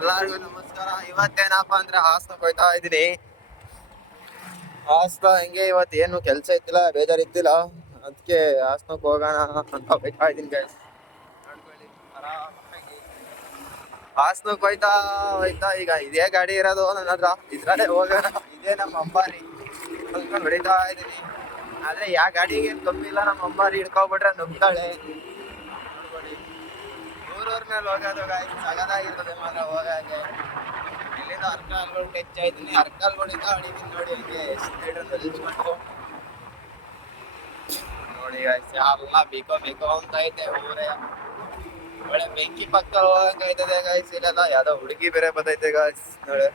ಎಲ್ಲರಿಗೂ ನಮಸ್ಕಾರ. ಇವತ್ತೇನಪ್ಪಾ ಅಂದ್ರೆ ಹಾಸನಕ್ಕೆ ಹೋಯ್ತಾ ಇದೀನಿ. ಹಾಸನ ಹೆಂಗೆ ಇವತ್ತು ಏನು ಕೆಲ್ಸ ಇದ್ದಿಲ್ಲ, ಬೇಜಾರಿದ್ದಿಲ್ಲ, ಅದಕ್ಕೆ ಹಾಸನಕ್ಕೆ ಹೋಗೋಣ ಅಂತ ಹೋಯ್ತಾ ಇದೀನಿ ಗೈಸ್. ನೋಡ್ಕೊಳ್ಳಿ ಆರಾಮಾಗಿ ಹಾಸನಕ್ಕೆ ಹೋಯ್ತಾ ಹೋಯ್ತಾ. ಈಗ ಇದೇ ಗಾಡಿ ಇರೋದು ನನ್ನ ಹತ್ರ, ಇದ್ರಲ್ಲೇ ಹೋಗೋಣ. ಇದೇ ನಮ್ಮ ಅಂಬಾರಿ ಅಂದ್ಕೊಂಡು ಹೊಡಿತಾ ಇದೀನಿ. ಆದ್ರೆ ಯಾವ ಗಾಡಿಗೆ ಏನ್ ಕಮ್ಮಿ ಇಲ್ಲ, ನಮ್ಮ ಅಂಬಾರಿ ಹಿಡ್ಕೊಬಿಟ್ರೆ ನುಗ್ತಾಳೆ. ನೋಡ್ಕೊಳ್ಳಿ, ಊರೂರ್ ಮೇಲೆ ಹೋಗೋದು ಗಾಯ್ಸ್, ಸಗದಾಗಿರ್ತದೆ ಮಾತ್ರ ಹೋಗಾಗೆ. ಇಲ್ಲಿಂದ ಅರ್ಕಾಲ್ಗಳು ಟಚ್ ಆಯ್ತೀನಿ, ಅರ್ಕಾಲ್ಗಳಿಂದ ಹೊಡಿತೀನಿ ನೋಡಿ. ಹಂಗೆ ನಿಲ್ಸ್ಕೊಂಡು ನೋಡಿ ಗಾಯ್ಸ್, ಎಲ್ಲ ಬೇಕೋ ಅಂತ ಐತೆ ಊರೇ. ಒಳ್ಳೆ ಬೆಂಕಿ ಪಕ್ಕ ಹೋಗಂಗೈತದೆ ಗಾಯ್ಸ್. ಇಲ್ಲೆಲ್ಲ ಯಾವ್ದೋ ಹುಡುಗಿ ಬೇರೆ ಬರ್ತೈತೆ ಗಾಯ್ಸ್. ನೋಡಿ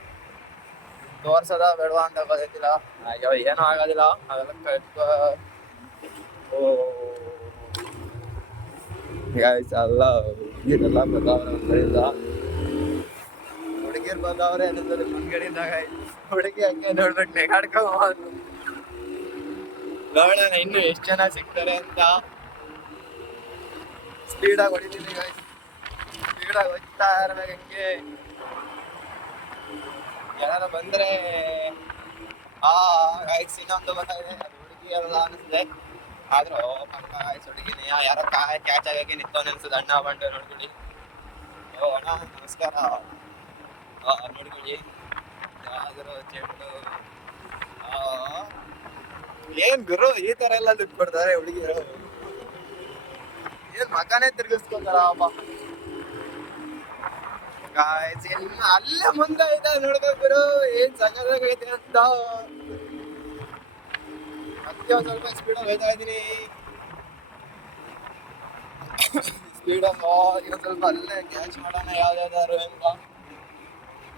ತೋರ್ಸದ ಬೇಡವಾ ಅಂತ ಗೊತ್ತೈತಿಲ್ಲ. ಅಯ್ಯೋ ಏನೂ ಆಗೋದಿಲ್ಲ, ಅವೆಲ್ಲ ಗಾಯ್ಸ್. ಎಲ್ಲ ಹುಡುಗಿರೆಲ್ಲ ಬಂದವ್ರೆ ಒಂದ್ ಕಡೆಯಿಂದ, ಹುಡುಗಿರ್ ಬಂದವ್ರೆ ಅನ್ನೋದ್ರಲ್ಲಿ ಮುಂದ್ಗಡೆಯಿಂದ ಹುಡುಗಿ ಹಂಗೆ ನೋಡ್ಬಿಟ್ಟು ನೆಗಾಡ್ಕೊಂಡು ನೋಡೋಣ ಇನ್ನು ಎಷ್ಟು ಜನ ಸಿಗ್ತಾರೆ ಅಂತ. ಸ್ಪೀಡಾಗಿ ಹೊಡಿತೀನಿ ಗಾಯ್ಸ್, ಸ್ಪೀಡಾಗಿ ಹೋಗ್ತಾ ಇರ್ಬೇಕು. ಹಂಗೆ ಯಾರು ಬಂದ್ರೆ ಗಾಯ್ಸ್ ಇನ್ನೊಂದು ಗೊತ್ತಾಗಿದೆ, ಅದು ಹುಡುಗಿ ಅಲ್ಲ ಅನಿಸ್ದೆ. ಆದ್ರೂ ಪಕ್ಕ ಗಾಯ್ಸ್ ಹುಡುಗಿನೇ. ಯಾರೋ ಕ್ಯಾಚ್ ಆಗಕ್ಕೆ ನಿಂತವನ್ ಅನ್ಸುತ್ತೆ, ಅಣ್ಣ ಬಂಡು. ನೋಡ್ಕೊಳ್ಳಿ, ಓ ಅಣ್ಣ ನಮಸ್ಕಾರ. ನೋಡ್ಕೊಳ್ಳಿ ಯಾವ್ದಾರು ಚೆಂಡು. ಏನ್ ಗುರು ಈ ತರ ಎಲ್ಲ ಲುಕ್ ಕೊಡ್ತಾರೆ ಹುಡುಗಿರು, ಏನ್ ಮಗನೇ ತಿರ್ಗಿಸ್ಕೊತಾರ ಅಪ್ಪ ಗಾಯ್ಸ್. ಇನ್ನು ಅಲ್ಲೇ ಮುಂದೆ ಐತೆ ನೋಡ್ಬೇಕು ಗುರು, ಏನ್ ಸಗದಾಗೈತೆ ಅಂತ. ಮತ್ತೆ ಒಂದ್ ಸ್ವಲ್ಪ ಸ್ಪೀಡಾಗಿ ಹೋಯ್ತಾ ಇದೀನಿ. ಸ್ಪೀಡಾಗಿ ಇನ್ನೊಂದ್ ಸ್ವಲ್ಪ ಅಲ್ಲೇ ಕ್ಯಾಚ್ ಮಾಡೋಣ ಯಾವ್ದಾದ್ರು ಅಂತ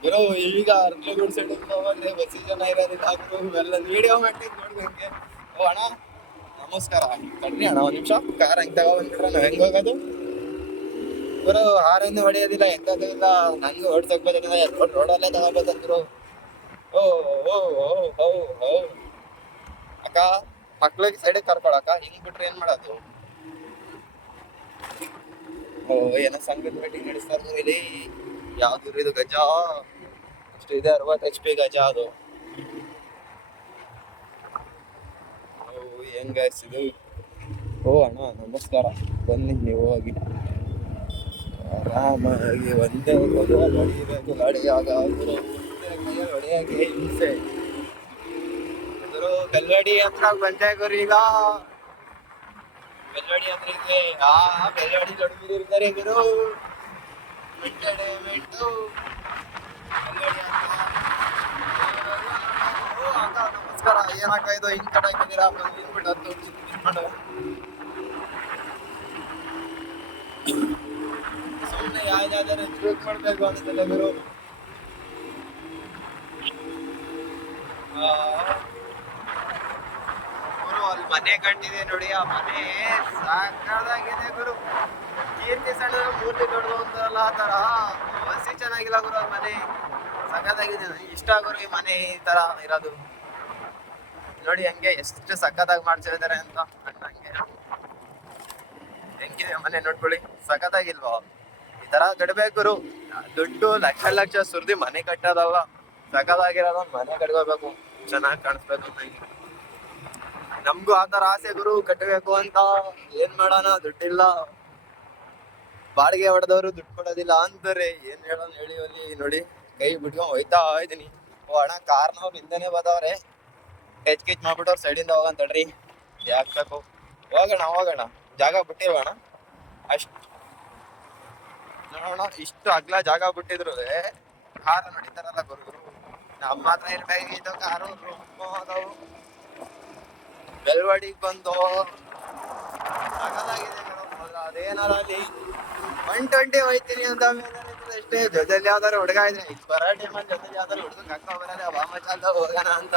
ಗುರು. ಈಗ ಅರ್ಜುಗೂಡ್ ಸೈಡ್ ಹೋದ್ರೆ ಬಸ್ಸಿ ಜನ ಇರೋದಿಲ್ಲ ಗುರು, ಎಲ್ಲ ವಿಡಿಯೋ ಮಾಡ್ತೀನಿ ನೋಡ್ದಂಗೆ. ಓ ಅಣ್ಣ ನಮಸ್ಕಾರ. ಕಡ್ರಿ ಅಣ್ಣ ಒಂದ್ ನಿಮಿಷ, ಕಾರ್ ಹಂಗೆ ತಗೊಂಡ್ಬಿಟ್ರೆ ನಾವ್ ಹೆಂಗ್ ಹೋಗೋದು ಗುರು? ಹಾರೇನು ಹೊಡೆಯೋದಿಲ್ಲ, ಎಂತದೂ ಇಲ್ಲ. ನಂಗೆ ಓಡ್ಸಕ್ ಬರೋದಿಲ್ಲ, ರೋಡಲ್ಲೇ ತಗೋಬೇಕಂದ್ರು. ಓ ಓ ಓ ಓ ಓ ಅಕ್ಕ, ಮಕ್ಳಿಗೆ ಸೈಡಿಗೆ ಕರ್ಕೊಳಕ್ಕ, ಹಿಂಗ್ ಬಿಟ್ರೆ ಏನ್ ಮಾಡೋದು? ಓ ಏನೋ ಸಂಘದ ಮೀಟಿಂಗ್ ನಡೆಸ್ತಾರೆ ಇಲ್ಲಿ. ಯಾವ್ದು ಇದು ಗಜ ಅಷ್ಟು ಇದೆ, 60 HP ಗಜ ಅದು. ಓ ಹೆಂಗ್ ಗಾಯ್ಸ್ ಇದು? ಓ ಅಣ್ಣ ನಮಸ್ಕಾರ, ಬನ್ನಿ ನೀವು ಹೋಗಿ ಆರಾಮಾಗಿ ಒಂದೇ ಹೊಡಿಬೇಕು ಗಾಡಿಯಾಗ. ಹೊಡೆಯಾಗೆ ಹಿಂಸೆ ಗುರು. ಬೆಲ್ಲಡಿ ಹತ್ರ ಬಂದೆ ಗುರು. ಈಗ ಬೆಲ್ಲಡಿ ಹತ್ರ ಇದೆ. ಬೆಲ್ಲಡಿ ಹುಡುಗಿರು ಇರ್ತಾರೆ ಗುರು. ಮೆಟ್ಟು ನಮಸ್ಕಾರ. ಏನಕ್ಕ ಇದು ಹಿಂಗ್ ಕಡೆ ಹಾಕಿದ್ದೀರಾ? ನಿಂತ್ಬಿಟ್ಟು ಹತ್ತು ನಿಂತ್ಕೊಂಡು ಸುಮ್ಮನೆ ಯಾವ್ದಾದ್ರು ಟ್ರೀಟ್ ಮಾಡ್ಬೇಕು ಅನ್ಸುತ್ತೆ ಗುರು. ಗುರು ಅಲ್ಲಿ ಮನೆ ಕಟ್ಟಿದೆ ನೋಡಿ, ಆ ಮನೆ ಸಾಕಾಗಿದೆ ಗುರು. ಕೀರ್ತಿ ಸಣ್ಣ ಮೂರ್ತಿ ದೊಡ್ಡದು ಅಂತಾರಲ್ಲ, ಆ ತರ ಬಸ್ಸಿ ಚೆನ್ನಾಗಿಲ್ಲ ಗುರು. ಅಲ್ಲಿ ಮನೆ ಸಖತ್ತಾಗಿದೆ, ಇಷ್ಟ ಗುರು ಈ ಮನೆ ಈ ತರ ಇರೋದು. ನೋಡಿ ಹಂಗೆ ಎಷ್ಟು ಸಖತ್ತಾಗಿ ಮಾಡ್ಸಿದ್ದಾರೆ ಅಂತ. ಹಂಗೆ ಹೆಂಗಿದೆ ಮನೆ ನೋಡ್ಕೊಳ್ಳಿ, ಸಖತ್ತಾಗಿಲ್ವಾ? ಈ ತರ ಕಟ್ಬೇಕು ಗುರು. ದುಡ್ಡು ಲಕ್ಷ ಸುರ್ದಿ ಮನೆ ಕಟ್ಟೋದಲ್ಲ, ಸಖತ್ತಾಗಿರೋದು ಮನೆ ಕಟ್ಕೋಬೇಕು, ಚೆನ್ನಾಗಿ ಕಾಣಿಸ್ಬೇಕು ಅಂತ. ನಮ್ಗೂ ಆತರ ಆಸೆ ಗುರು, ಕಟ್ಟಬೇಕು ಅಂತ. ಏನ್ ಮಾಡೋಣ, ದುಡ್ಡಿಲ್ಲ. ಬಾಡಿಗೆ ಹೊಡೆದವರು ದುಡ್ಡು ಕೊಡೋದಿಲ್ಲ ಅಂತಾರೆ. ಏನ್ ಹೇಳೋಣ ಹೇಳಿ ಅಲ್ಲಿ. ನೋಡಿ ಕೈ ಬಿಟ್ಕೊಂಡ್ ಹೋಯ್ತಾ ಇದೀನಿ. ಓ ಅಣ್ಣ ಕಾರ್ನವ್ರು ಹಿಂದೆನೆ ಬದವ್ರೆ, ಕೆಚ್ ಮಾಡ್ಬಿಟ್ಟವ್ರು ಸೈಡಿಂದ ಹೋಗಂತ ತಡ್ರಿ. ಯಾಕ್ಬೇಕು, ಹೋಗೋಣ ಜಾಗ ಬಿಟ್ಟಿರೋಣ ಅಷ್ಟ್. ನೋಡೋಣ ಇಷ್ಟು ಅಗ್ಲ ಜಾಗ ಬಿಟ್ಟಿದ್ರು ಕಾರ್ ನಡೀತಾರಲ್ಲ ಗುರು. ನಮ್ಮ ಹತ್ರ ಇರ್ಬೇಕಿತ್ತು ಕಾರು. ಬೆಳ್ವಾಡಿಗೆ ಬಂದು ಸಗದಾಗಿದೆ ಗುರು. ಅದೇನಾರ ಅಲ್ಲಿ 120 ಹೋಯ್ತೀನಿ ಅಂತ ಅಷ್ಟೇ. ಜೊತೆಲಿ ಯಾವ್ದಾರು ಹುಡುಗ ಇದ್ರೆ, ಈಗ ಬರೋ ಟೈಮಲ್ಲಿ ಜೊತೆಲಿ ಯಾವ್ದಾರು ಹುಡುಗಂಗೆ ಹಾಕೋ ಬರೋದೇ ವಾಮಚಾಲ ಹೋಗೋಣ ಅಂತ.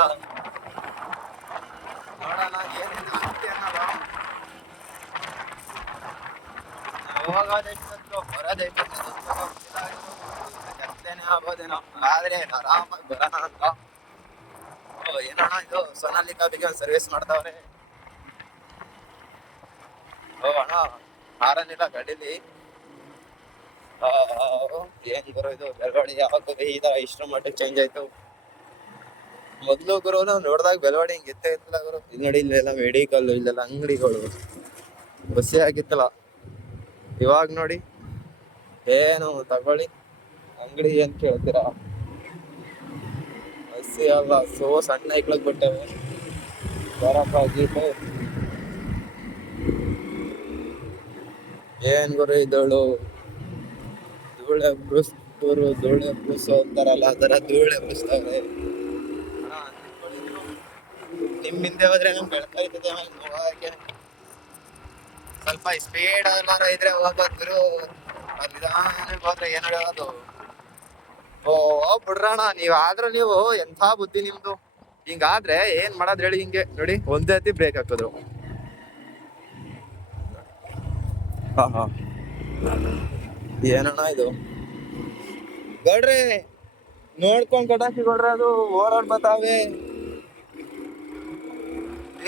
ನೋಡೋಣ ಏನಿಲ್ಲ ಅನ್ನೋದು. ಹೋಗೋದೆಷ್ಟು ಬರೋದೆಷ್ಟು ಕಷ್ಟೇನೆ ಆಗ್ಬೋದೇನೋ, ಆದ್ರೆ ಆರಾಮಾಗಿ ಬರೋಣ ಅಂತ. ಏನೋಣ ಇದು ಸೋನಾಲಿಕಾ ಬಿಗೆ ಸರ್ವಿಸ್ ಮಾಡ್ತಾವ್ರೆ. ಓ ಅಣ್ಣ ಹಾರನಿಲ್ಲ ಗಾಡೀಲಿ. ಆ, ಏನ್ ಗುರು ಇದು ಬೆಳವಡಿ ಯಾವಾಗ ಈ ತರ ಇಷ್ಟರ ಮಟ್ಟಿಗೆ ಚೇಂಜ್ ಆಯ್ತು. ಮೊದ್ಲು ಗುರು ನಾವು ನೋಡ್ದಾಗ ಬೆಳವಡಿ ಹಿಂಗ್ ಇತ್ತೇ ಇತ್ತಲ್ಲ ಗುರು. ಇಲ್ಲಿ ನೋಡಿ ಇಲ್ಲೆಲ್ಲ ಮೆಡಿಕಲ್, ಇಲ್ಲೆಲ್ಲ ಅಂಗಡಿಗಳು, ಬಸ್ಸೇ ಆಗಿತ್ತಲ್ಲ. ಇವಾಗ ನೋಡಿ ಏನು ತಗೊಳ್ಳಿ ಅಂಗಡಿ ಅಂತ ಕೇಳ್ತೀರಾ, ಬಸ್ಸೇ ಅಲ್ಲ. ಸಣ್ಣ ಐಕ್ಳಕ್ ಬಿಟ್ಟವೆ ಬರಪ್ಪ ಜೀಪು. ಏನ್ ಗುರು ಇದಳು ಧೂಳೆ ಎಬ್ಬಿಸ್ತಾರೆ, ಧೂಳೆ ಎಬ್ಬಿಸು ಅಂತಾರಲ್ಲ ಅದರ ಧೂಳೆ ಎಬ್ಬಿಸ್ತಾವ್ರೆ. ನಿಮ್ ಹಿಂದೆ ಹೋದ್ರೆ ನಮ್ಗೆ ಬೆಳ್ತಾ ಇರ್ತದೆ. ಸ್ವಲ್ಪ ಸ್ಪೀಡ್ ಏನಾರ ಇದ್ರೆ ಹೋಗ್ಬೋದು ಗುರು. ನಿಧಾನಕ್ಕೆ ಹೋದ್ರೆ ಏನ್ ಹೇಳೋದು. ಬಿಡ್ರಣ ನೀವು ಎಂಥ ಬುದ್ಧಿ ನಿಮ್ದು. ಹಿಂಗಾದ್ರೆ ಏನ್ ಮಾಡೋದ್ ಹೇಳಿ. ಹಿಂಗೆ ನೋಡಿ ಒಂದೇ ಅತಿ ಬ್ರೇಕ್ ಹಾಕಿದ್ರು. ಹಾ ಏನಣ್ಣ ಇದು ಗೌಡ್ರಿ, ನೋಡ್ಕೊಂಡ್ ಕಟಾಕಿ ಗೌಡ್ರೆ, ಅದು ಓಡಾಡ್ ಬತ್ತಾವೆ.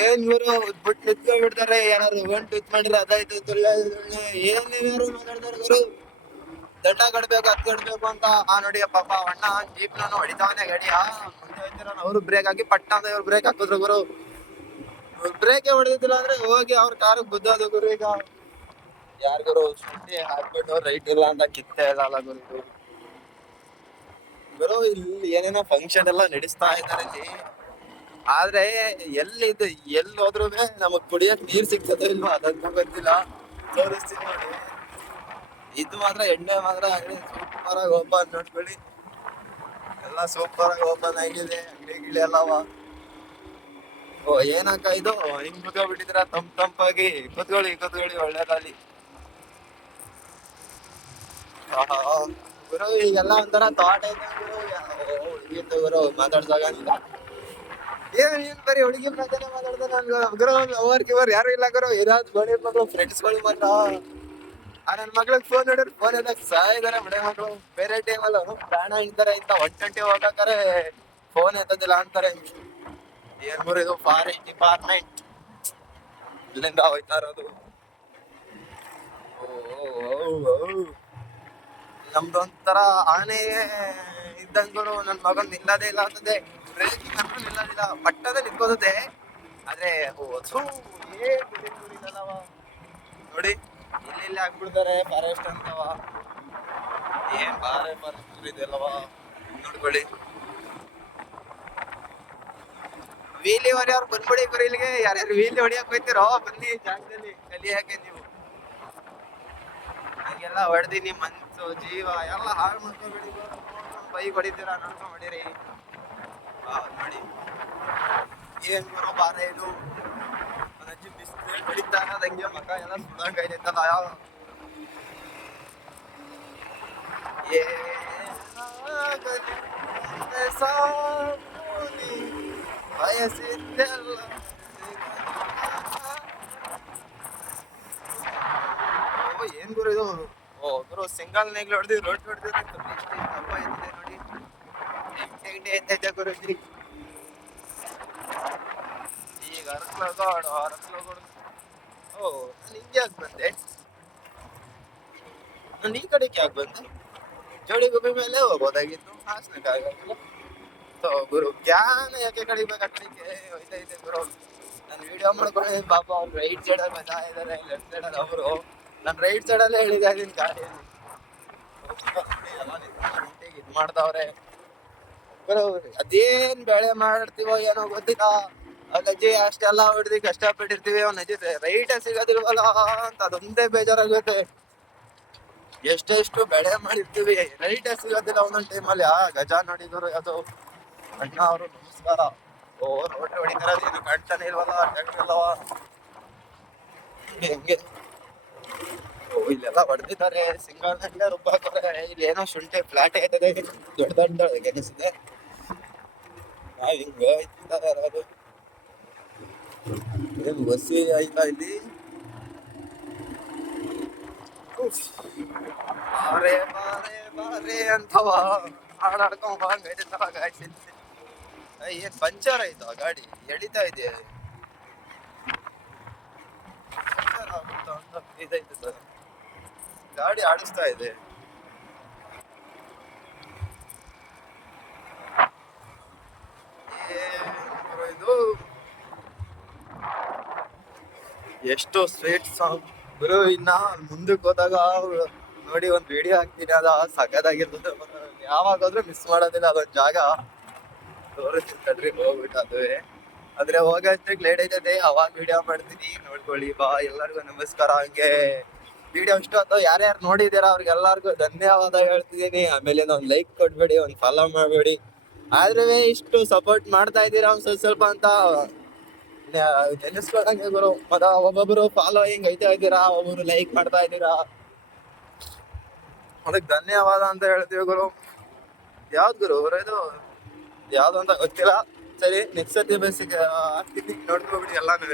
ಏನ್ ಇವರು ಬಿಟ್ಟು ನಿತ್ಕೊಂಡ್ ಬಿಡ್ತಾರೆ. ಏನಾದ್ರು ಗಂಟು ಇತ್ ಮಾಡಿದ್ರೆ ಅದಾಯ್ತು ಏನೇನಾರು ಮಾತಾಡ್ತಾರೆ ಗುರು. ದಂಡ ಕಟ್ಬೇಕು, ಅದ್ ಕಟ್ಬೇಕು ಅಂತ. ನೋಡಿ ಪಾಪ ಅಣ್ಣ ಜೀಪ್ ನಾನು ಹೊಡಿತಾವನೆ ಗಾಡಿಯ ಮುಂದೆ ಹೋಯ್ತಿರ. ಅವ್ರು ಬ್ರೇಕ್ ಹಾಕಿ ಪಟ್ಟ ಅಂತ ಇವ್ರು ಬ್ರೇಕ್ ಹಾಕಿದ್ರು ಗುರು. ಬ್ರೇಕೆ ಹೊಡೆದಿಲ್ಲ ಅಂದ್ರೆ ಹೋಗಿ ಅವ್ರ ಕಾರ್ ಗುದ್ದೋದು ಗುರು. ಈಗ ಯಾರ್ ಗುರು ಶುಂಠಿ ಹಾಕ್ಬಿಟ್ಟು ರೈಟ್ ಇಲ್ಲ ಅಂತ ಕಿತ್ತೆ ಹೇಳಲ್ಲ ಗುರು. ಗುರು ಇಲ್ಲಿ ಏನೇನೋ ಫಂಕ್ಷನ್ ಎಲ್ಲ ನಡೆಸ್ತಾ ಇದ್ದಾರೆ ಇಲ್ಲಿ. ಆದ್ರೆ ಎಲ್ಲಿ ಹೋದ್ರು ನಮಗ್ ಕುಡಿಯಕ್ ನೀರ್ ಸಿಗ್ತದೆ ಇಲ್ವಾ ಅದಂತೂ ಗೊತ್ತಿಲ್ಲ. ತೋರಿಸ್ತೀನಿ ನೋಡಿ. ಇದು ಮಾತ್ರ ಎಣ್ಣೆ ಮಾತ್ರ ಸೂಪರ್ ಆಗಿ ಓಪನ್ ನೋಡ್ಕೊಳ್ಳಿ. ಎಲ್ಲ ಸೂಪರ್ ಆಗಿ ಓಪನ್ ಆಗಿದೆ. ಅಂಗಡಿ ಗಿಳಿ ಎಲ್ಲವ. ಏನಕ್ಕ ಇದು ಹಿಂಗ್ ಕುತ್ಕೊಬಿಟ್ಟಿದ್ರ ತಂಪಾಗಿ. ಕುತ್ಕೊಳ್ಳಿ ಒಳ್ಳೇದಲ್ಲಿ. ಗುರು ಈಗೆಲ್ಲ ಒಂಥರ ಥಾಟ್ ಐತೆ ಗುರು. ಗುರು ಮಾತಾಡ್ದಾಗ ಏನ್ ಬರೀ ಹುಡುಗಿ ಮಾತಾನೆ ಮಾತಾಡ್ತಾನೆ ಗುರು. ಅವರ್ ಯಾರು ಇಲ್ಲ ಗುರು. ಇರೋದ್ ಬಡಿ ಮಕ್ಳು ಫ್ರೆಂಡ್ಸ್ಗಳು ಮಾತ್ರ. ನನ್ ಮಕ್ಳಿಗೆ ಫೋನ್ ನೋಡಿದ್ರೆ ಫೋನ್ ಎದಾಗ ಸಾಯಿದಾರೆ ಬಡ ಮಕ್ಳು. ಬೇರೆ ಟೈಮ್ ಅಲ್ಲ ಪ್ರಾಣ ಹಿಂತಾರೆ. ಇಂತ 120 ಹೋಗ್ಬೇಕಾರೆ ಫೋನ್ ಎತ್ತದಿಲ್ಲ ಅಂತಾರೆ. ಏನ್ ಗುರು ಇದು ಫಾರೆಸ್ಟ್ ಡಿಪಾರ್ಟ್ಮೆಂಟ್ ಇಲ್ಲಿಂದ ಹೋಯ್ತಾ ಇರೋದು. ನಮ್ದೊಂಥರ ಆನೆ ಇದ್ದಂಗರು. ನನ್ ಮಗನ್ ನಿಲ್ಲದೇ ಇಲ್ಲ ಅಂತದೆ. ಬ್ರೇಕ್ ನಿಲ್ಲೋದಿಲ್ಲ, ಪಟ್ಟದ ನಿಂತ್ಕೋತದೆ. ಆದ್ರೆ ನೋಡಿ ಇಲ್ಲಿ ಹಾಕ್ಬಿಡ್ತಾರೆ ಫಾರೆಸ್ಟ್ ಅಂತವ. ಏನ್ ಬಾರೆ ಫಾರೆಸ್ಟ್ ಇದೆಲ್ಲವ ನೋಡ್ಕೊಳ್ಳಿ. ವೀಲಿ ಹೊಡೆಯವ್ರು ಬಂದ್ಬಿಡಿ ಗುರು ಇಲ್ಲಿಗೆ. ಯಾರ್ಯಾರು ವೀಲಿ ಹೊಡಿಯಕ್ ಹೋಯ್ತಿರೋ ಬನ್ನಿ ಜಾಗದಲ್ಲಿ ಕಲಿಯಾಕೆ. ನೀವು ಹಂಗೆಲ್ಲ ಹೊಡೆದಿ ನಿಮ್ ಮನ್ಸು ಜೀವ ಎಲ್ಲ ಹಾಳು ಮಾಡ್ಕೊಬೇಡಿ. ಬೈಕ್ ಹೊಡಿತೀರಾ ನೋಡ್ಕೊಂಡ್ ಹೊಡೀರಿ. ನೋಡಿ ಏನ್ ಗುರು ಬಾರೆ ಇದು. ಅಜ್ಜಿ ಬಿಸಿಲು ಹೊಡಿತಾ ಅನ್ನೋದಂಗೆ ಮಕ ಎಲ್ಲ ಸುಡಂಗೈತಲ್ಲ. ವಯಸ್ಸಿದ್ದೆಲ್ಲ ಏನ್ ಗುರು ಇದು. ಗುರು ಸಿಂಗಲ್ ನೇಗ್ಲು ಹೊಡೆದಿ ರೋಡ್ ಹೊಡೆದಿದ್ರೆ ಹಬ್ಬ ಐತಿದೆ ನೋಡಿ. ಎತ್ತೈತೆ ಗುರು. ಈಗ ಅರಸ್ಲೋಗೋಡು. ಹಿಂಗೆ ಯಾಕೆ ಬಂದೆ. ನಾನು ಈ ಕಡೆಗೆ ಯಾಕೆ ಬಂದೆ. ಜೋಡಿ ಗುಬ್ಬಿ ಮೇಲೆ ಹೋಗ್ಬೋದಾಗಿತ್ತು. ಹಾಸ್ನಕ್ಕಾಗಲ್ಲ ಗುರು. ಕ್ಯಾನ್ ಯಾಕೆ ಕಡಿಬೇಕು. ಆ ಕಡೆಗೆ ಹೋಯ್ತೈತೆ ಗುರು. ನಾನು ವಿಡಿಯೋ ಮಾಡ್ಕೊಂಡೆ ಪಾಪ ಅವ್ರು ರೈಟ್ ಸೈಡ್ ಅಲ್ಲಿ ಬರ್ತಾ ಇದಾರೆ, ಲೆಫ್ಟ್ ಸೈಡ್ ಅಲ್ಲಿ ಅವರು. ನಾನು ರೈಟ್ ಸೈಡ್ ಅಲ್ಲೇ ಹೇಳಿದೆ ಇದೀನಿ ಗಾಡಿಯಲ್ಲಿ. ಇದ್ ಮಾಡ್ತಾವ್ರೆ ಗುರು. ಅದೇನ್ ಬೆಳೆ ಮಾಡ್ತೀವೋ ಏನೋ ಗೊತ್ತಿಲ್ಲ. ಅಜ್ಜಿ ಅಷ್ಟೆಲ್ಲ ಹೊಡೆದಿ ಕಷ್ಟಪಟ್ಟಿರ್ತೀವಿ. ಅಜ್ಜಿ ರೈಟೇ ಸಿಗೋದಿಲ್ವಲ್ಲ ಅಂತ ಅದೊಂದೇ ಬೇಜಾರಾಗುತ್ತೆ. ಎಷ್ಟೆಷ್ಟು ಬೆಳೆ ಮಾಡಿರ್ತೀವಿ, ರೈಟೇ ಸಿಗೋದಿಲ್ಲ ಒಂದೊಂದ್ ಟೈಮಲ್ಲಿ. ಗಜ ನೋಡಿದ್ರು ಅದು ಅಣ್ಣ ಅವರು ನಮಸ್ಕಾರ. ರೋಡ್ ಹೊಡಿತಾರ ಏನು ಕಾಣ್ತಾನೆ ಇಲ್ವಲ್ಲ. ಟ್ಯಾಕ್ಟರ್ ಇಲ್ಲವ ಹೆಂಗೆ. ಇಲ್ಲೆಲ್ಲ ಹೊಡೆದಿದ್ದಾರೆ. ಸಿಂಗಲ್ ನೇಗ್ಲೇ ರುಬ್ಬಾಕವ್ರೆ. ಇಲ್ಲಿ ಏನೋ ಶುಂಠಿ ಫ್ಲಾಟ್ ಆಯ್ತದೆ ದೊಡ್ಡ ಗೆನಿಸಿದೆ. ನಾವ್ ಹಿಂಗ ಇರೋದು. ಏನ್ ಬಸ್ಸಿ ಆಯ್ತಾ ಇಲ್ಲಿ. ಬಾರೆ ಬಾರೆ ಬಾರೆ ಅಂತವ ಹಾಡಾಡ್ಕೊಂಡ್ ಬಂದೈತವ ಗಾಡಿ. ಏನ್ ಪಂಚರ್ ಆಯ್ತು ಆ ಗಾಡಿ. ಎಳಿತಾ ಇದೆ ಗಾಡಿ ಆಡಿಸ್ತಾ ಇದೆ. ಎಷ್ಟು ಸ್ವೀಟ್ ಸಾಂಗ್ ಗುರು. ಇನ್ನ ಮುಂದಕ್ಕೆ ಹೋದಾಗ ನೋಡಿ ಒಂದ್ ವಿಡಿಯೋ ಹಾಕ್ತೀನಿ, ಅದ ಸಗದಾಗಿರ್ತದೆ. ಯಾವಾಗಾದ್ರೂ ಮಿಸ್ ಮಾಡೋದಿಲ್ಲ ಅದೊಂದ್ ಜಾಗ. ತೋರಿಸ್ತೀನಿ ಕಣ್ರಿ, ಹೋಗ್ಬಿಟ್ಟು ಅದುವೆ. ಆದ್ರೆ ಹೋಗಷ್ಟಕ್ಕೆ ಲೇಟ್ ಐತದೆ, ಅವಾಗ ವಿಡಿಯೋ ಮಾಡ್ತೀನಿ, ನೋಡ್ಕೊಳ್ಳಿ. ಬಾ ಎಲ್ಲರಿಗೂ ನಮಸ್ಕಾರ. ಹಂಗೆ ವಿಡಿಯೋ ಇಷ್ಟ ಆಯ್ತು, ಯಾರ್ಯಾರು ನೋಡಿದ್ದೀರಾ ಅವ್ರಿಗೆಲ್ಲರಿಗೂ ಧನ್ಯವಾದ ಹೇಳ್ತಿದ್ದೀನಿ. ಆಮೇಲೆ ಒಂದು ಲೈಕ್ ಕೊಟ್ಬೇಡಿ, ಒಂದು ಫಾಲೋ ಮಾಡಬೇಡಿ. ಆದ್ರೆ ಇಷ್ಟು ಸಪೋರ್ಟ್ ಮಾಡ್ತಾ ಇದ್ದೀರಾ ಒಂದ್ ಸ್ವಲ್ಪ ಅಂತ ನೆನೆಸ್ಕೊಳಂಗೆ ಗುರು. ಒಬ್ಬೊಬ್ರು ಫಾಲೋಯಿಂಗ್ ಐತಾ ಇದ್ದೀರಾ, ಒಬ್ಬೊಬ್ರು ಲೈಕ್ ಮಾಡ್ತಾ ಇದ್ದೀರಾ, ಅದಕ್ಕೆ ಧನ್ಯವಾದ ಅಂತ ಹೇಳ್ತೀವಿ ಗುರು. ಯಾವ್ದು ಗುರು ಇದು ಯಾವ್ದು ಅಂತ ಗೊತ್ತಿಲ್ಲ. ಸರಿ, ನೆಕ್ಸ್ಟ್ ಸತಿ ಬೇಸಿಗೆ ಹಾಕ್ತೀನಿ, ನೋಡ್ಕೊಬಿಡಿ ಎಲ್ಲಾನು.